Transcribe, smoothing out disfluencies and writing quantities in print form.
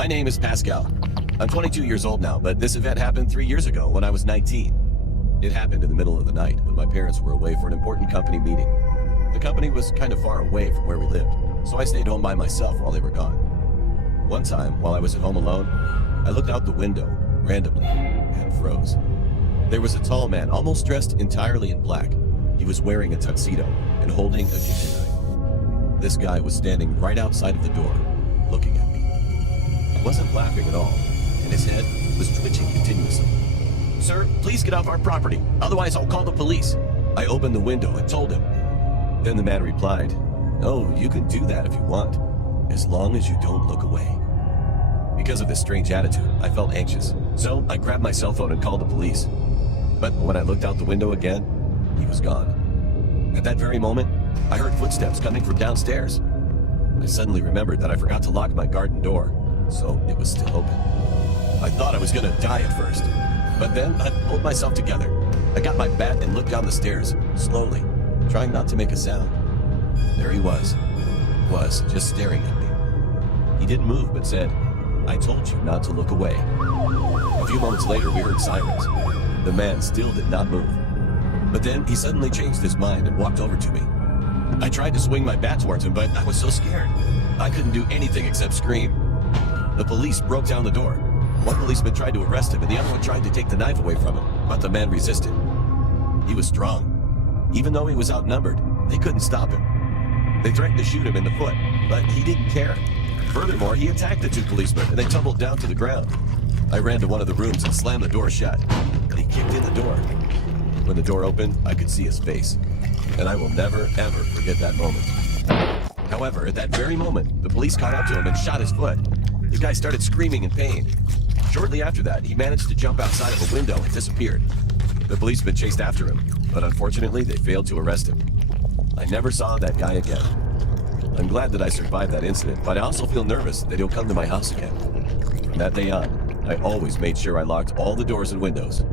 My name is Pascal. I'm 22 years old now, but this event happened 3 years ago when I was 19. It happened in the middle of the night when my parents were away for an important company meeting. The company was kind of far away from where we lived, so I stayed home by myself while they were gone. One time, while I was at home alone, I looked out the window randomly and froze. There was a tall man, almost dressed entirely in black. He was wearing a tuxedo and holding a kitchen knife. This guy was standing right outside of the door, looking at me. He wasn't laughing at all, and his head was twitching continuously. "Sir, please get off our property, otherwise I'll call the police." I opened the window and told him. Then the man replied, "Oh, you can do that if you want, as long as you don't look away." Because of this strange attitude, I felt anxious, so I grabbed my cell phone and called the police. But when I looked out the window again, he was gone. At that very moment, I heard footsteps coming from downstairs. I suddenly remembered that I forgot to lock my garden door, so it was still open. I thought I was gonna die at first, but then I pulled myself together. I got my bat and looked down the stairs, slowly, trying not to make a sound. There he was just staring at me. He didn't move, but said, "I told you not to look away." A few moments later, we heard sirens. The man still did not move. But then he suddenly changed his mind and walked over to me. I tried to swing my bat towards him, but I was so scared. I couldn't do anything except scream. The police broke down the door. One policeman tried to arrest him, and the other one tried to take the knife away from him, but the man resisted. He was strong. Even though he was outnumbered, they couldn't stop him. They threatened to shoot him in the foot, but he didn't care. Furthermore, he attacked the two policemen, and they tumbled down to the ground. I ran to one of the rooms and slammed the door shut, and he kicked in the door. When the door opened, I could see his face, and I will never, ever forget that moment. However, at that very moment, the police caught up to him and shot his foot. The guy started screaming in pain. Shortly after that, he managed to jump outside of a window and disappeared. The policemen chased after him, but unfortunately, they failed to arrest him. I never saw that guy again. I'm glad that I survived that incident, but I also feel nervous that he'll come to my house again. From that day on, I always made sure I locked all the doors and windows.